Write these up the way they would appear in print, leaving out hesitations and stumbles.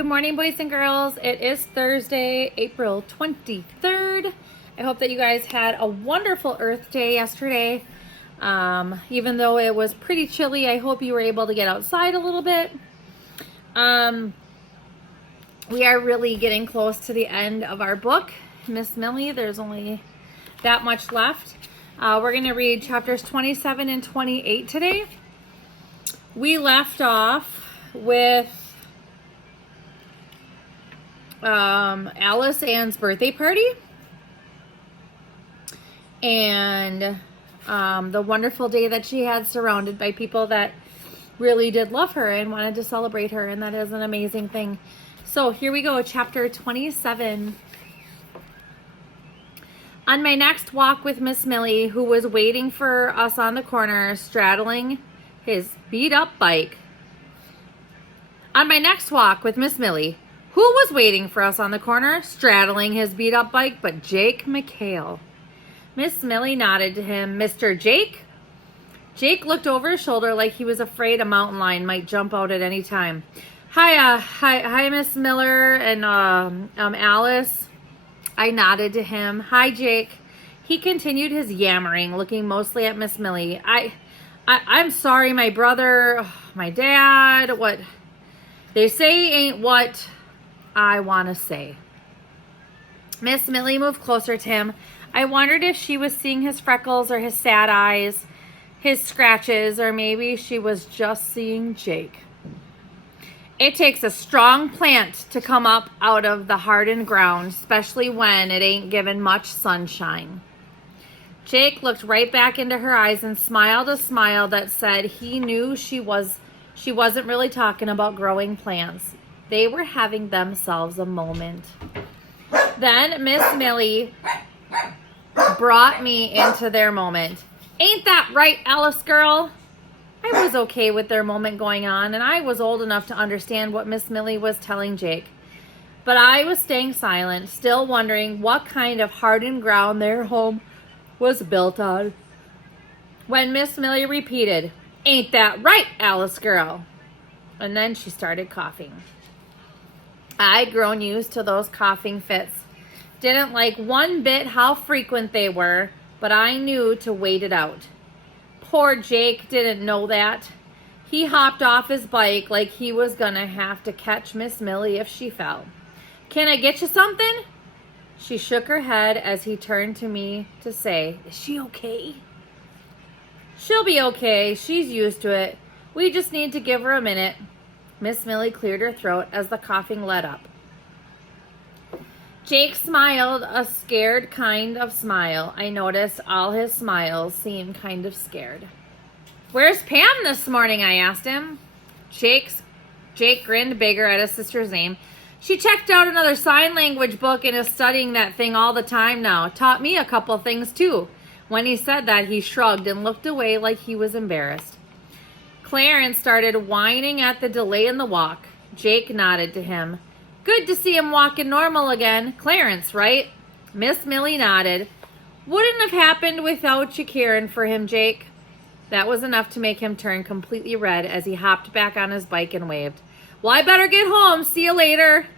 Good morning, boys and girls. It is Thursday, April 23rd. I hope that you guys had a wonderful Earth Day yesterday. Even though it was pretty chilly, I hope you were able to get outside a little bit. We are really getting close to the end of our book, Miss Millie. There's only that much left. We're going to read chapters 27 and 28 today. We left off with Alice Ann's birthday party and the wonderful day that she had surrounded by people that really did love her and wanted to celebrate her, and that is an amazing thing. So here we go, chapter 27. On my next walk with Miss Millie, who was waiting for us on the corner, straddling his beat-up bike. On my next walk with Miss Millie, who was waiting for us on the corner, straddling his beat-up bike, but Jake McHale. Miss Millie nodded to him. Mr. Jake? Jake looked over his shoulder like he was afraid a mountain lion might jump out at any time. Hi, Miss Miller and Alice. I nodded to him. Hi, Jake. He continued his yammering, looking mostly at Miss Millie. I'm sorry, my brother, my dad, what they say ain't what I want to say. Miss Millie moved closer to him. I wondered if she was seeing his freckles or his sad eyes, his scratches, or maybe she was just seeing Jake. It takes a strong plant to come up out of the hardened ground, especially when it ain't given much sunshine. Jake looked right back into her eyes and smiled a smile that said he knew she wasn't really talking about growing plants. They were having themselves a moment. Then Miss Millie brought me into their moment. Ain't that right, Alice girl? I was okay with their moment going on, and I was old enough to understand what Miss Millie was telling Jake. But I was staying silent, still wondering what kind of hardened ground their home was built on. When Miss Millie repeated, ain't that right, Alice girl? And then she started coughing. I'd grown used to those coughing fits. Didn't like one bit how frequent they were, but I knew to wait it out. Poor Jake didn't know that. He hopped off his bike like he was gonna have to catch Miss Millie if she fell. Can I get you something? She shook her head as he turned to me to say, is she okay? She'll be okay. She's used to it. We just need to give her a minute. Miss Millie cleared her throat as the coughing let up. Jake smiled a scared kind of smile. I noticed all his smiles seemed kind of scared. Where's Pam this morning? I asked him. Jake grinned bigger at his sister's name. She checked out another sign language book and is studying that thing all the time now. Taught me a couple things too. When he said that, he shrugged and looked away like he was embarrassed. Clarence started whining at the delay in the walk. Jake nodded to him. Good to see him walking normal again. Clarence, right? Miss Millie nodded. Wouldn't have happened without you caring for him, Jake. That was enough to make him turn completely red as he hopped back on his bike and waved. Well, I better get home. See you later.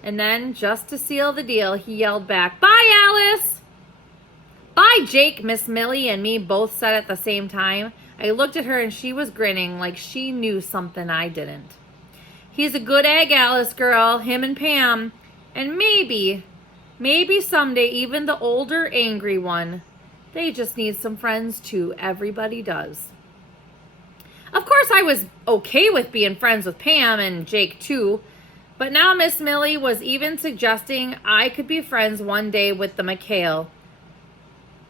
And then, just to seal the deal, he yelled back, Bye, Alice! Bye, Jake, Miss Millie and me both said at the same time. I looked at her and she was grinning like she knew something I didn't. He's a good egg, Alice girl, him and Pam. And maybe someday even the older, angry one. They just need some friends too. Everybody does. Of course, I was okay with being friends with Pam and Jake too. But now Miss Millie was even suggesting I could be friends one day with the McHale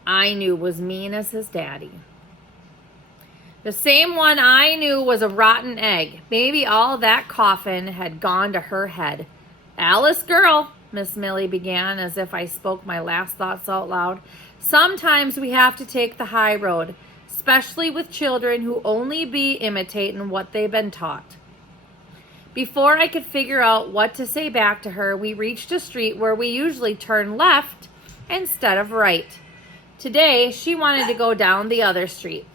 I knew was mean as his daddy. The same one I knew was a rotten egg. Maybe all that coughing had gone to her head. Alice girl, Miss Millie began as if I spoke my last thoughts out loud. Sometimes we have to take the high road, especially with children who only be imitating what they've been taught. Before I could figure out what to say back to her, we reached a street where we usually turn left instead of right. Today, she wanted to go down the other street.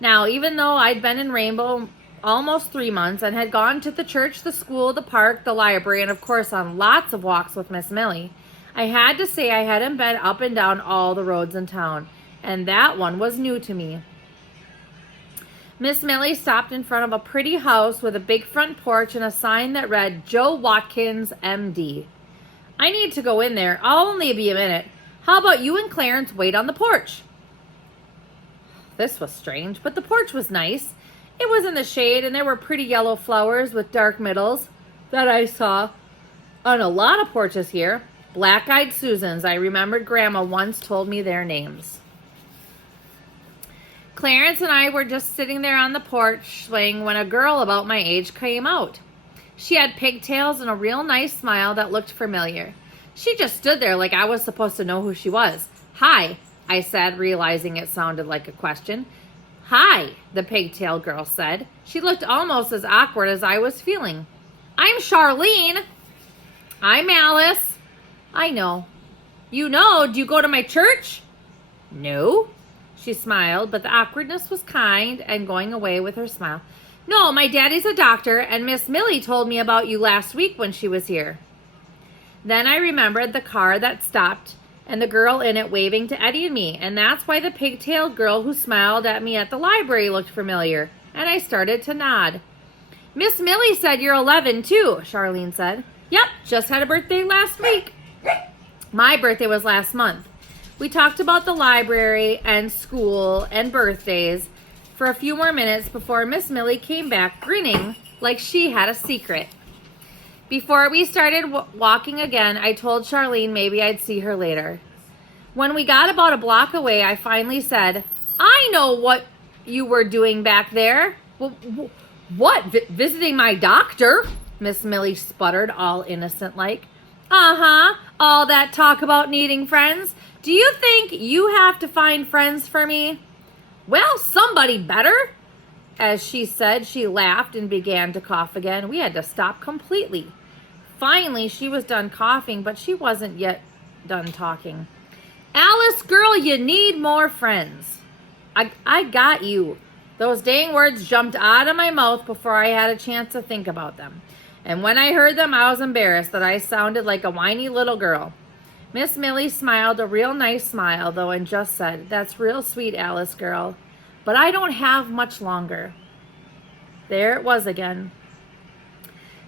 Now, even though I'd been in Rainbow almost 3 months and had gone to the church, the school, the park, the library, and of course on lots of walks with Miss Millie, I had to say I hadn't been up and down all the roads in town, and that one was new to me. Miss Millie stopped in front of a pretty house with a big front porch and a sign that read, Joe Watkins, MD. I need to go in there. I'll only be a minute. How about you and Clarence wait on the porch? This was strange, but the porch was nice. It was in the shade, and there were pretty yellow flowers with dark middles that I saw on a lot of porches here. Black-eyed Susans. I remembered Grandma once told me their names. Clarence and I were just sitting there on the porch swing when a girl about my age came out. She had pigtails and a real nice smile that looked familiar. She just stood there like I was supposed to know who she was. Hi, I said, realizing it sounded like a question. Hi, the pigtail girl said. She looked almost as awkward as I was feeling. I'm Charlene. I'm Alice. I know. You know, do you go to my church? No. She smiled, but the awkwardness was kind and going away with her smile. No, my daddy's a doctor, and Miss Millie told me about you last week when she was here. Then I remembered the car that stopped and the girl in it waving to Eddie and me, and that's why the pigtailed girl who smiled at me at the library looked familiar, and I started to nod. Miss Millie said you're 11 too, Charlene said. Yep, just had a birthday last week. My birthday was last month. We talked about the library and school and birthdays for a few more minutes before Miss Millie came back grinning like she had a secret. Before we started walking again, I told Charlene maybe I'd see her later. When we got about a block away, I finally said, I know what you were doing back there. What? Visiting my doctor? Miss Millie sputtered, all innocent-like. Uh-huh, all that talk about needing friends. Do you think you have to find friends for me? Well, somebody better. As she said, she laughed and began to cough again. We had to stop completely. Finally, she was done coughing, but she wasn't yet done talking. Alice, girl, you need more friends. I got you. Those dang words jumped out of my mouth before I had a chance to think about them. And when I heard them, I was embarrassed that I sounded like a whiny little girl. Miss Millie smiled a real nice smile, though, and just said, That's real sweet, Alice, girl, but I don't have much longer. There it was again.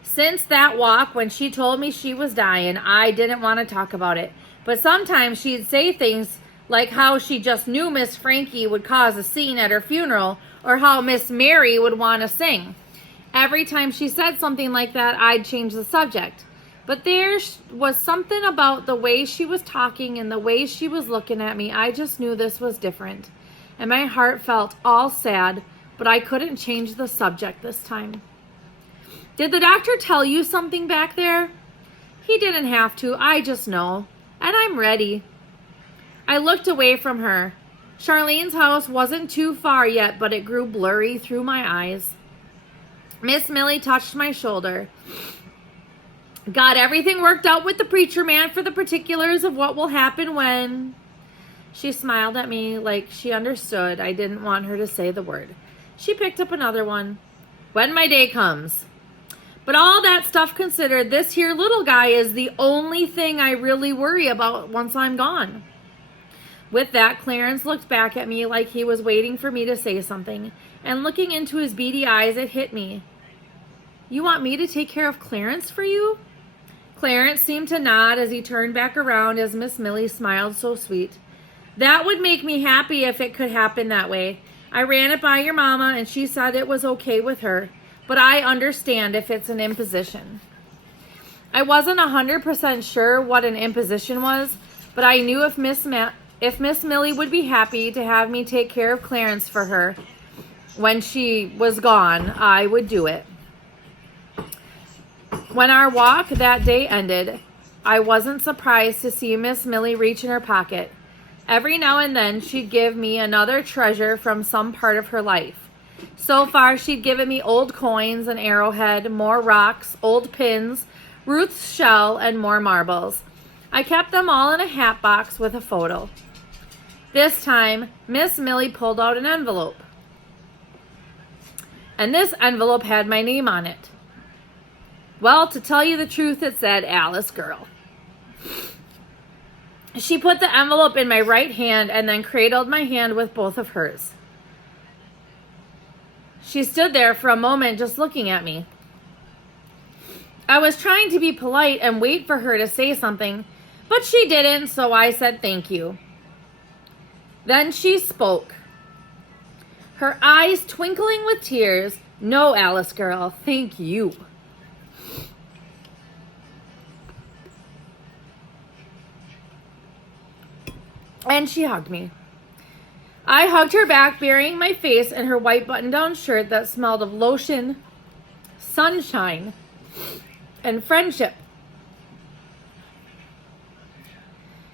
Since that walk, when she told me she was dying, I didn't want to talk about it. But sometimes she'd say things like how she just knew Miss Frankie would cause a scene at her funeral, or how Miss Mary would want to sing. Every time she said something like that, I'd change the subject. But there was something about the way she was talking and the way she was looking at me. I just knew this was different. And my heart felt all sad, but I couldn't change the subject this time. Did the doctor tell you something back there? He didn't have to. I just know. And I'm ready. I looked away from her. Charlene's house wasn't too far yet, but it grew blurry through my eyes. Miss Millie touched my shoulder. Got everything worked out with the preacher man for the particulars of what will happen when... She smiled at me like she understood I didn't want her to say the word. She picked up another one. When my day comes. But all that stuff considered, this here little guy is the only thing I really worry about once I'm gone. With that, Clarence looked back at me like he was waiting for me to say something, and looking into his beady eyes, it hit me. You want me to take care of Clarence for you? Clarence seemed to nod as he turned back around as Miss Millie smiled so sweet. That would make me happy if it could happen that way. I ran it by your mama and she said it was okay with her, but I understand if it's an imposition. I wasn't 100% sure what an imposition was, but I knew if Miss Millie would be happy to have me take care of Clarence for her when she was gone, I would do it. When our walk that day ended, I wasn't surprised to see Miss Millie reach in her pocket. Every now and then, she'd give me another treasure from some part of her life. So far, she'd given me old coins, an arrowhead, more rocks, old pins, Ruth's shell, and more marbles. I kept them all in a hat box with a photo. This time, Miss Millie pulled out an envelope. and this envelope had my name on it. Well, to tell you the truth, it said Alice Girl. She put the envelope in my right hand and then cradled my hand with both of hers. She stood there for a moment just looking at me. I was trying to be polite and wait for her to say something, but she didn't, so I said thank you. Then she spoke, her eyes twinkling with tears. No, Alice Girl, thank you. And she hugged me. I hugged her back, burying my face in her white button-down shirt that smelled of lotion, sunshine, and friendship.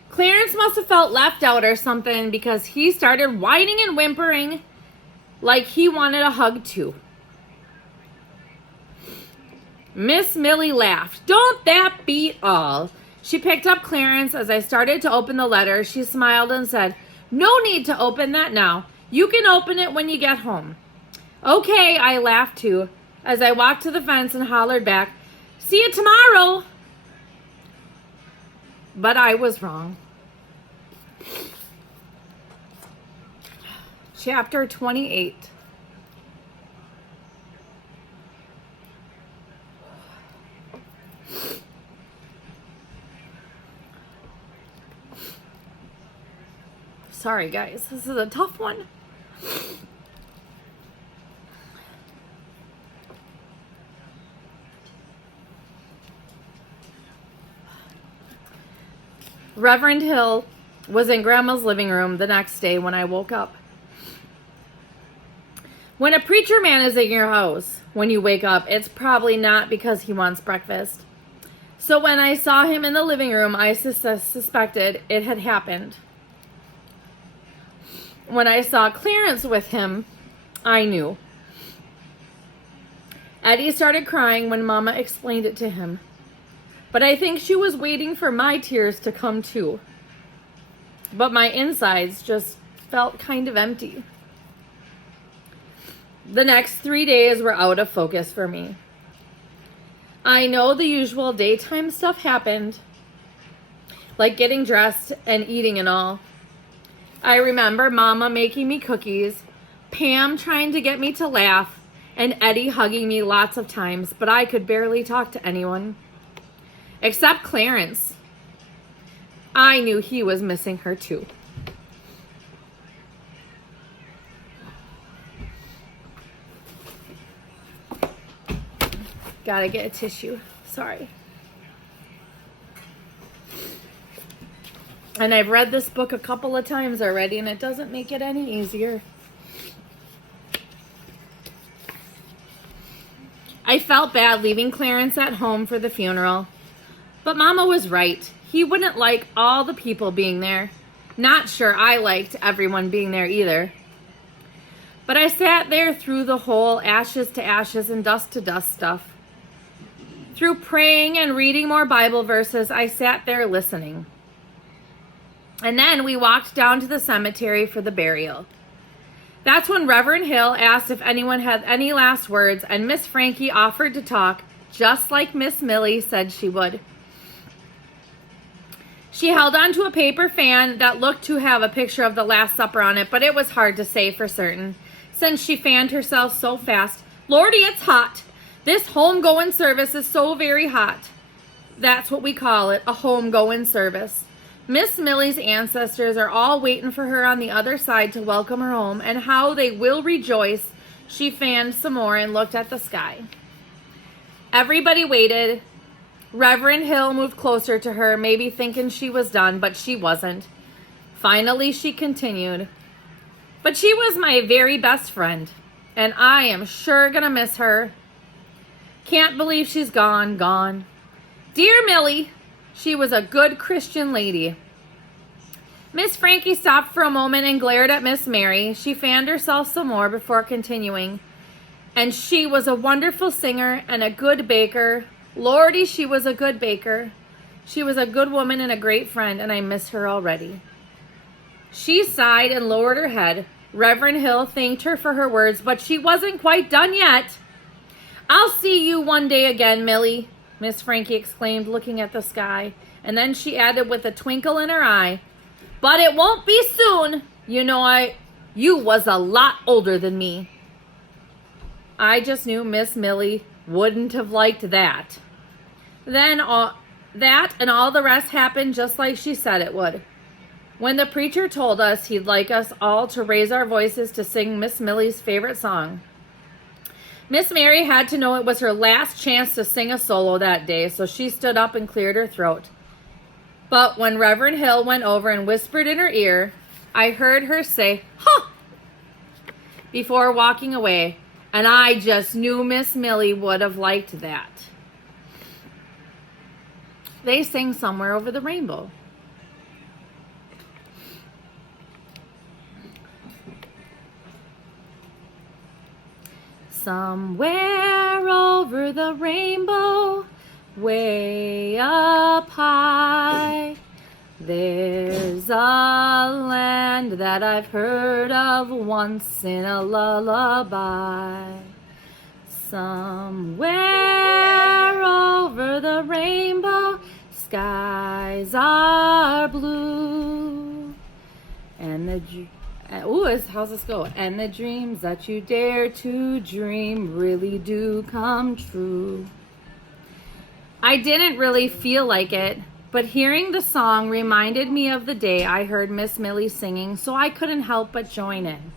Clarence must have felt left out or something because he started whining and whimpering like he wanted a hug too. Miss Millie laughed. Don't that beat all? She picked up Clarence as I started to open the letter. She smiled and said, no need to open that now. You can open it when you get home. Okay, I laughed too as I walked to the fence and hollered back, see you tomorrow. But I was wrong. Chapter 28. Sorry, guys. This is a tough one. Reverend Hill was in Grandma's living room the next day when I woke up. When a preacher man is in your house when you wake up, it's probably not because he wants breakfast. So when I saw him in the living room, I suspected it had happened. When I saw Clarence with him, I knew. Eddie started crying when Mama explained it to him. But I think she was waiting for my tears to come too. But my insides just felt kind of empty. The next 3 days were out of focus for me. I know the usual daytime stuff happened, like getting dressed and eating and all. I remember Mama making me cookies, Pam trying to get me to laugh, and Eddie hugging me lots of times, but I could barely talk to anyone. Except Clarence. I knew he was missing her too. Gotta get a tissue. Sorry. And I've read this book a couple of times already, and it doesn't make it any easier. I felt bad leaving Clarence at home for the funeral. But Mama was right. He wouldn't like all the people being there. Not sure I liked everyone being there either. But I sat there through the whole ashes to ashes and dust to dust stuff. Through praying and reading more Bible verses, I sat there listening. And then we walked down to the cemetery for the burial. That's when Reverend Hill asked if anyone had any last words, and Miss Frankie offered to talk, just like Miss Millie said she would. She held onto a paper fan that looked to have a picture of the Last Supper on it, but it was hard to say for certain, since she fanned herself so fast. Lordy, it's hot. This home-going service is so very hot. That's what we call it, a home-going service. Miss Millie's ancestors are all waiting for her on the other side to welcome her home, and how they will rejoice. She fanned some more and looked at the sky. Everybody waited. Reverend Hill moved closer to her, maybe thinking she was done, but she wasn't. Finally, she continued. But she was my very best friend, and I am sure gonna miss her. Can't believe she's gone. Dear Millie, she was a good Christian lady. Miss Frankie stopped for a moment and glared at Miss Mary. She fanned herself some more before continuing. And she was a wonderful singer and a good baker. Lordy, she was a good baker. She was a good woman and a great friend, and I miss her already. She sighed and lowered her head. Reverend Hill thanked her for her words, but she wasn't quite done yet. "I'll see you one day again, Millie," Miss Frankie exclaimed, looking at the sky. And then she added with a twinkle in her eye, "But it won't be soon. You know, you was a lot older than me." I just knew Miss Millie wouldn't have liked that. Then that and all the rest happened just like she said it would. When the preacher told us he'd like us all to raise our voices to sing Miss Millie's favorite song, Miss Mary had to know it was her last chance to sing a solo that day, so she stood up and cleared her throat. But when Reverend Hill went over and whispered in her ear, I heard her say, "Huh," before walking away, and I just knew Miss Millie would have liked that. They sang Somewhere Over the Rainbow. Somewhere over the rainbow, way up high, there's a land that I've heard of once in a lullaby. Somewhere over the rainbow, skies are blue, and how's this go? And the dreams that you dare to dream really do come true. I didn't really feel like it, but hearing the song reminded me of the day I heard Miss Millie singing, so I couldn't help but join in.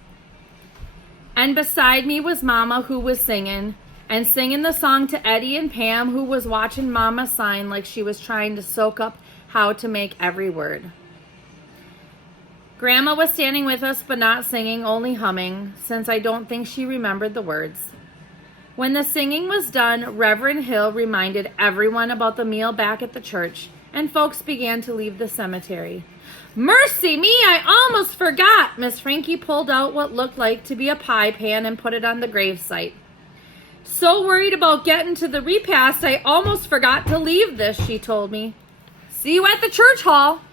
And beside me was Mama, who was singing the song to Eddie and Pam, who was watching Mama sign like she was trying to soak up how to make every word. Grandma was standing with us, but not singing, only humming, since I don't think she remembered the words. When the singing was done, Reverend Hill reminded everyone about the meal back at the church, and folks began to leave the cemetery. "Mercy me, I almost forgot!" Miss Frankie pulled out what looked like to be a pie pan and put it on the gravesite. "So worried about getting to the repast, I almost forgot to leave this," she told me. "See you at the church hall."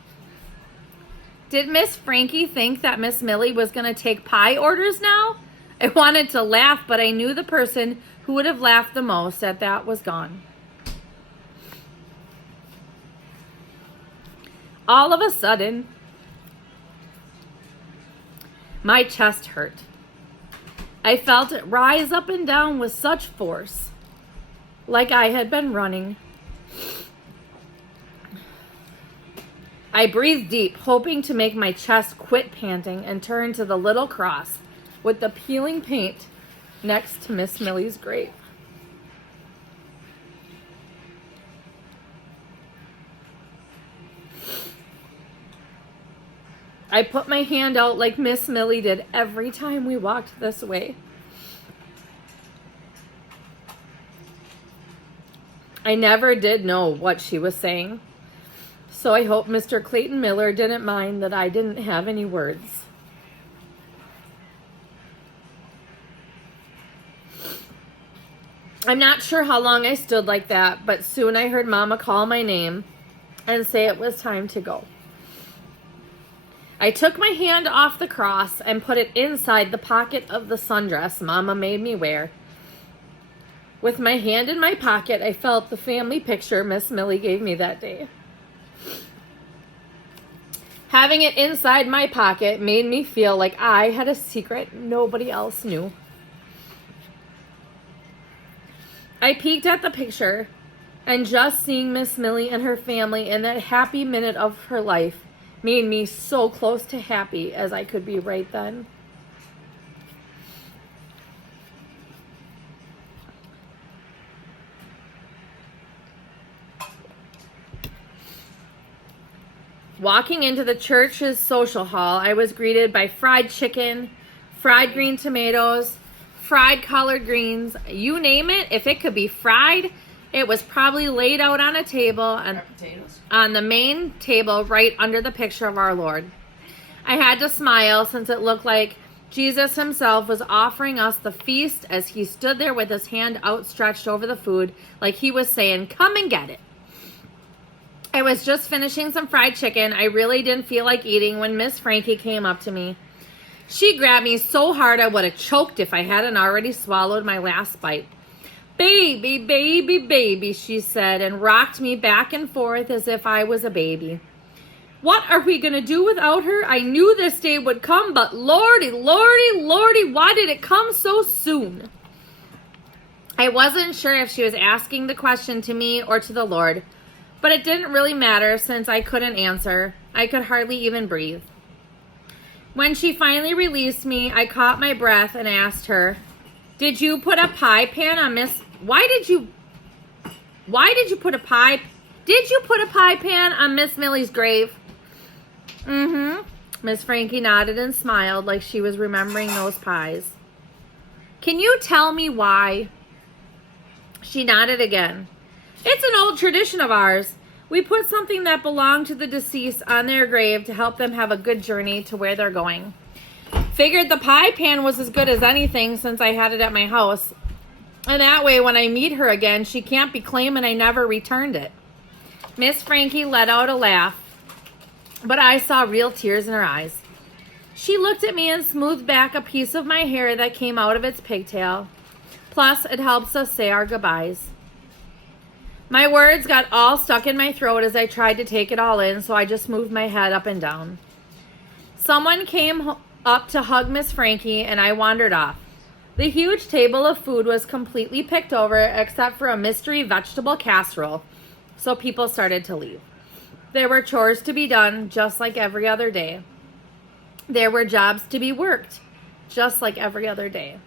Did Miss Frankie think that Miss Millie was going to take pie orders now? I wanted to laugh, but I knew the person who would have laughed the most at that was gone. All of a sudden, my chest hurt. I felt it rise up and down with such force, like I had been running. I breathed deep, hoping to make my chest quit panting, and turned to the little cross with the peeling paint next to Miss Millie's grave. I put my hand out like Miss Millie did every time we walked this way. I never did know what she was saying, so I hope Mr. Clayton Miller didn't mind that I didn't have any words. I'm not sure how long I stood like that, but soon I heard Mama call my name and say it was time to go. I took my hand off the cross and put it inside the pocket of the sundress Mama made me wear. With my hand in my pocket, I felt the family picture Miss Millie gave me that day. Having it inside my pocket made me feel like I had a secret nobody else knew. I peeked at the picture, and just seeing Miss Millie and her family in that happy minute of her life made me so close to happy as I could be right then. Walking into the church's social hall, I was greeted by fried chicken, fried green tomatoes, fried collard greens, you name it. If it could be fried, it was probably laid out on a table and on the main table right under the picture of our Lord. I had to smile since it looked like Jesus himself was offering us the feast as he stood there with his hand outstretched over the food, like he was saying, "Come and get it." I was just finishing some fried chicken. I really didn't feel like eating when Miss Frankie came up to me. She grabbed me so hard I would have choked if I hadn't already swallowed my last bite. Baby, baby, baby, she said, and rocked me back and forth as if I was a baby. What are we going to do without her? I knew this day would come, but lordy, lordy, lordy, why did it come so soon? I wasn't sure if she was asking the question to me or to the Lord, but it didn't really matter since I couldn't answer. I could hardly even breathe. When she finally released me, I caught my breath and asked her, Did you put a pie pan on Miss... Why did you put a pie pan on Miss Millie's grave? Miss Frankie nodded and smiled like she was remembering those pies. Can you tell me why? She nodded again. It's an old tradition of ours. We put something that belonged to the deceased on their grave to help them have a good journey to where they're going. Figured the pie pan was as good as anything since I had it at my house. And that way, when I meet her again, she can't be claiming I never returned it. Miss Frankie let out a laugh, but I saw real tears in her eyes. She looked at me and smoothed back a piece of my hair that came out of its pigtail. Plus, it helps us say our goodbyes. My words got all stuck in my throat as I tried to take it all in, so I just moved my head up and down. Someone came up to hug Miss Frankie, and I wandered off. The huge table of food was completely picked over except for a mystery vegetable casserole, so people started to leave. There were chores to be done, just like every other day. There were jobs to be worked, just like every other day.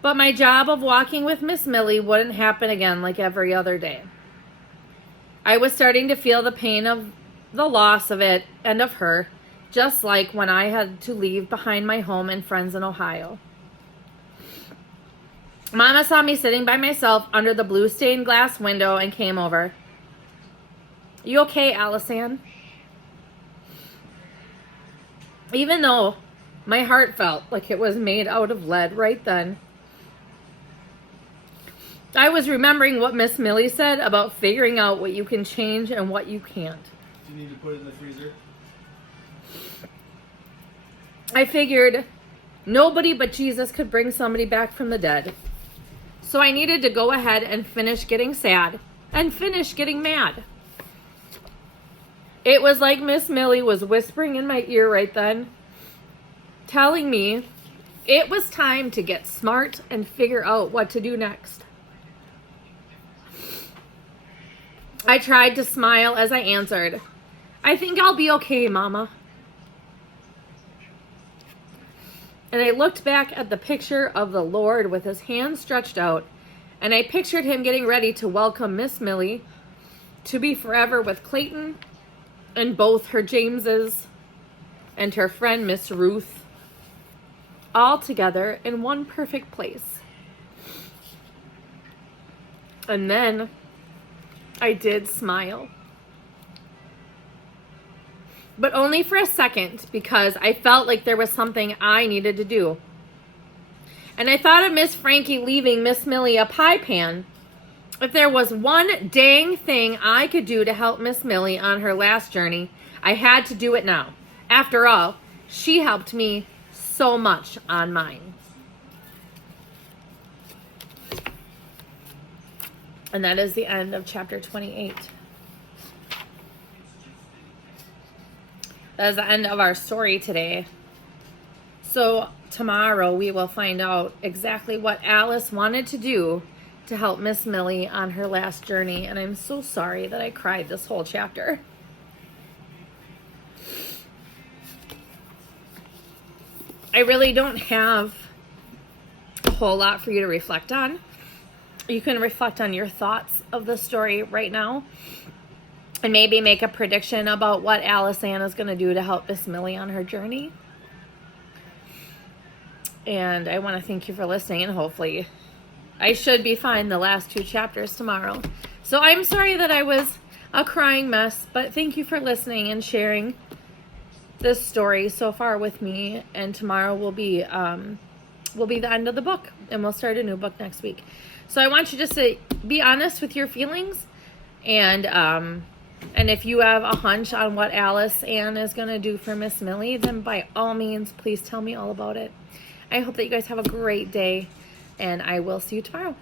But my job of walking with Miss Millie wouldn't happen again like every other day. I was starting to feel the pain of the loss of it and of her, just like when I had to leave behind my home and friends in Ohio. Mama saw me sitting by myself under the blue stained glass window and came over. You okay, Allison? Even though my heart felt like it was made out of lead right then, I was remembering what Miss Millie said about figuring out what you can change and what you can't. Do you need to put it in the freezer? I figured nobody but Jesus could bring somebody back from the dead. So I needed to go ahead and finish getting sad and finish getting mad. It was like Miss Millie was whispering in my ear right then, telling me it was time to get smart and figure out what to do next. I tried to smile as I answered, I think I'll be okay, Mama. And I looked back at the picture of the Lord with his hands stretched out, and I pictured him getting ready to welcome Miss Millie to be forever with Clayton and both her Jameses and her friend Miss Ruth, all together in one perfect place. And then I did smile. But only for a second, because I felt like there was something I needed to do. And I thought of Miss Frankie leaving Miss Millie a pie pan. If there was one dang thing I could do to help Miss Millie on her last journey, I had to do it now. After all, she helped me so much on mine. And that is the end of chapter 28. That is the end of our story today. So tomorrow we will find out exactly what Alice wanted to do to help Miss Millie on her last journey. And I'm so sorry that I cried this whole chapter. I really don't have a whole lot for you to reflect on. You can reflect on your thoughts of the story right now and maybe make a prediction about what Alice Ann is going to do to help Miss Millie on her journey. And I want to thank you for listening, and hopefully I should be fine the last 2 chapters tomorrow. So I'm sorry that I was a crying mess, but thank you for listening and sharing this story so far with me. And tomorrow will be the end of the book, and we'll start a new book next week. So I want you just to be honest with your feelings and And if you have a hunch on what Alice Ann is going to do for Miss Millie, then by all means, please tell me all about it. I hope that you guys have a great day, and I will see you tomorrow.